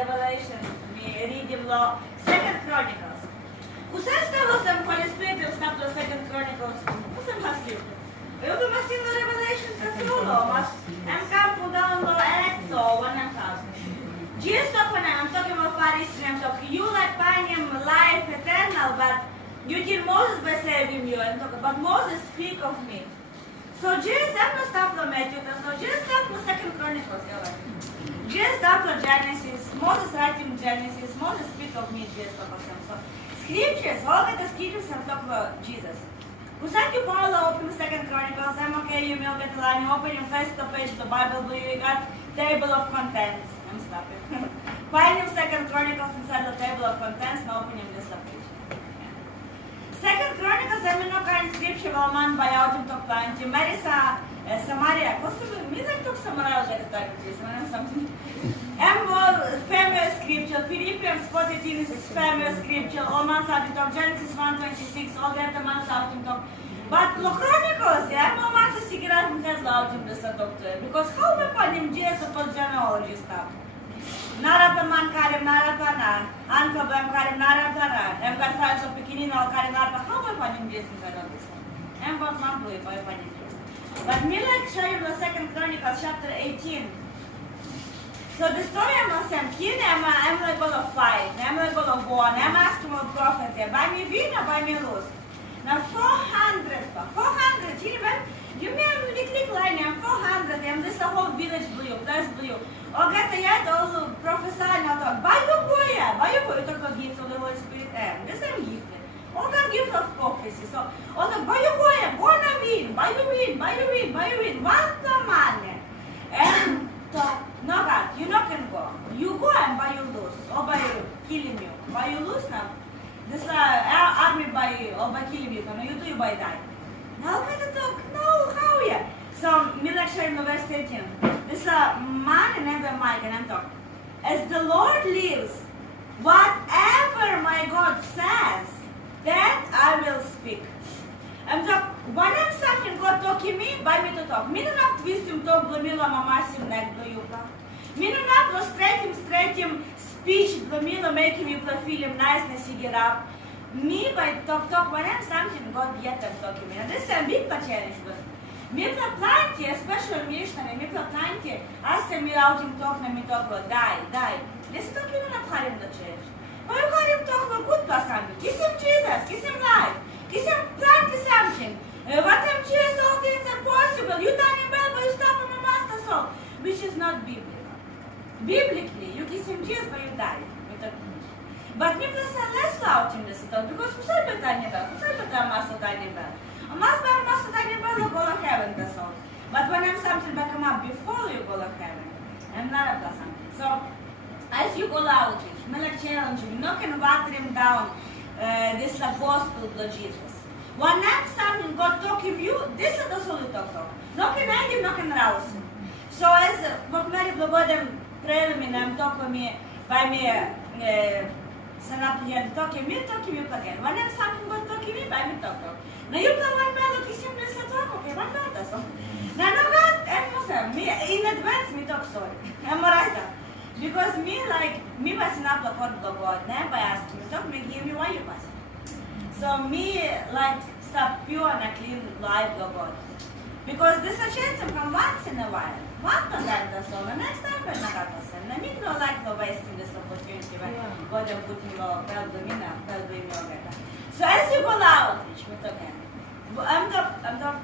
Revelation, we read in law, 2nd Chronicles. Кусе сталося в Holy Spirit встапло 2nd Chronicles? Кусе маслівки? Eu do masino Revelation kasulo, mas I'm campo down lo exo, one I'm casting. Jesus I'm talking about Pharisees, I'm talking, you like finding life eternal, but you did Moses by saving you, I'm talking, but Moses speak of me. So Jesus, I'm not stop the Matthew, so Jesus stop the 2nd Chronicles, Jesus stop the Genesis, Moses writing Genesis, Moses speak of me, Jesus talk of him. So scriptures, all the scriptures I'm talking about Jesus. Usate you Paul open 2nd Chronicles, I'm okay, you will get a line, open your first page of the Bible, you got table of contents. I'm stopping. Find your 2nd Chronicles inside the table of contents, and open your this page. 2nd Chronicles, I'm not kind of scripture, well, man, by out in top line, Marisa, Samaria, possibly, me like took Samaria, something. I'm famous scripture, Philippians 42 is famous scripture, all months out in top, Genesis 1:26, all the other months out in top. But the Chronicles, I'm no months to figure out in this out in this doctor, because how we find him Jesus of genealogy stuff? Narapaman Karim Narapana, Ankabam Karim Narapana, I'm got files of Pekinino Karim Narapa, how we find him Jesus inside of this? I'm what monthly if I find him. But me like show you the 2nd Chronicles chapter 18. So the story I'm saying, I'm like going to fight, I'm like going to war, I'm asking for prophet, buy me win or buy me lose. Now 400, you mean click line, I'm 400, and this whole village blue, that's blue. Or get the yet all prophesy, not talk, buy your boy, talk about gift of the Holy Spirit, the same gift. All the gift of prophecy. So, all the buy your boy, wanna win, buy you win, want the money. And no God, you not can go. You go and buy you lose, or by killing you. Buy you lose now. This army by you, or by killing you, you do you by die. Now can you talk? No, how yeah? So, me like sharing the verse 18. This man and every mic and I'm talking. As the Lord lives, whatever my God says, that I will speak. I'm talking, when I'm something God talking me, buy me to talk. Me not twist him talk, blamila mamasim neck do you talk. Me not straight him speech, blamila make him you feel him nice and sig up. Me by talk, when I'm something God yet I'm talking me. And this is a big challenge. Me plenty, especially missionary, me plenty, ask me out him talk, me talk about die. This is talking about Harim the church. But you Harim talk about good person. Kiss him Jesus, kiss him life, kiss him plenty something. What him Jesus, all things are possible. You done him well, but you stop him a master soul, which is not biblical. Biblically, you kiss him Jesus, but you die. But me less loud in this talk, because who said that I master tiny bell? A master tiny bell will go to heaven, that's all. But when I'm something that come up before you go to heaven, I'm not a something. So, as you go out, I'm like challenging, you not can water him down this apostle to Jesus. When I'm something God talking you, this is the solid talk. No can end him, no can rouse him. So as what Mary Blabodem prayer me, I'm talking me by me talking me again. When I'm something God talking me, by me talk. Now you play one bell, kiss him, let's talk, okay, one bell, that's all. Now no God, I'm me in advance me talk sorry. I'm right. Because me was not the word of God, never asked me, talk me, give me why you pass. So me like stop pure and clean life of God. Because this a chance to come once in a while. One time that's all, the next time I'm not that person. I mean no like the wasting this opportunity when God is putting your bell domina, bell doing your better. So as you go out, which we again. I'm the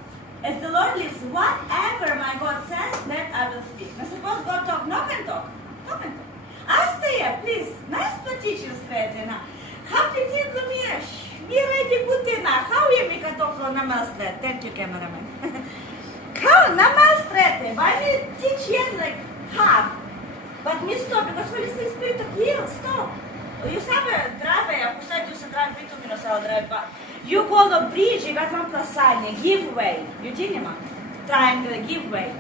as the Lord lives, whatever my God says, that I will speak. Now suppose God talk, no can talk. Ask here, please. Nice petition straight now. How did you do me? Me ready put in how you make a talk from Namaste? Thank you, cameraman. How Namaste? Why me teach yet like half? But me stop because Holy Spirit appeals. Stop. You sabe drive, я пускай you се drive 5 minutes I'll drive. You call the bridge, you got one plus sign, give way. You didn't know? Triangle, give way.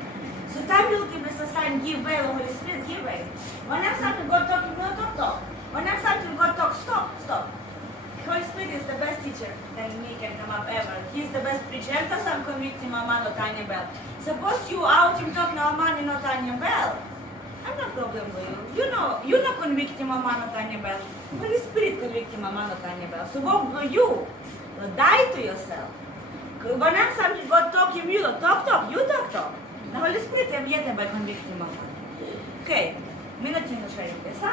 So time will give us a sign, give way, the Holy Spirit, give way. When I'm something God talking, no talk. When I'm something God talk, stop. Holy Spirit is the best teacher that me can come up ever. He's the best preacher. I'm just convicting my man of tiny bell. Suppose you out him talk now man in no tiny bell. I'm not problem with you. You're not convicting my man of Annabelle. Holy Spirit convicting my man of Annabelle. So what will you? Die to yourself. Вона сам God talk him, you talk, you talk. На Holy Spirit я тебе convicting my man. Okay, ми на ті нашої писа.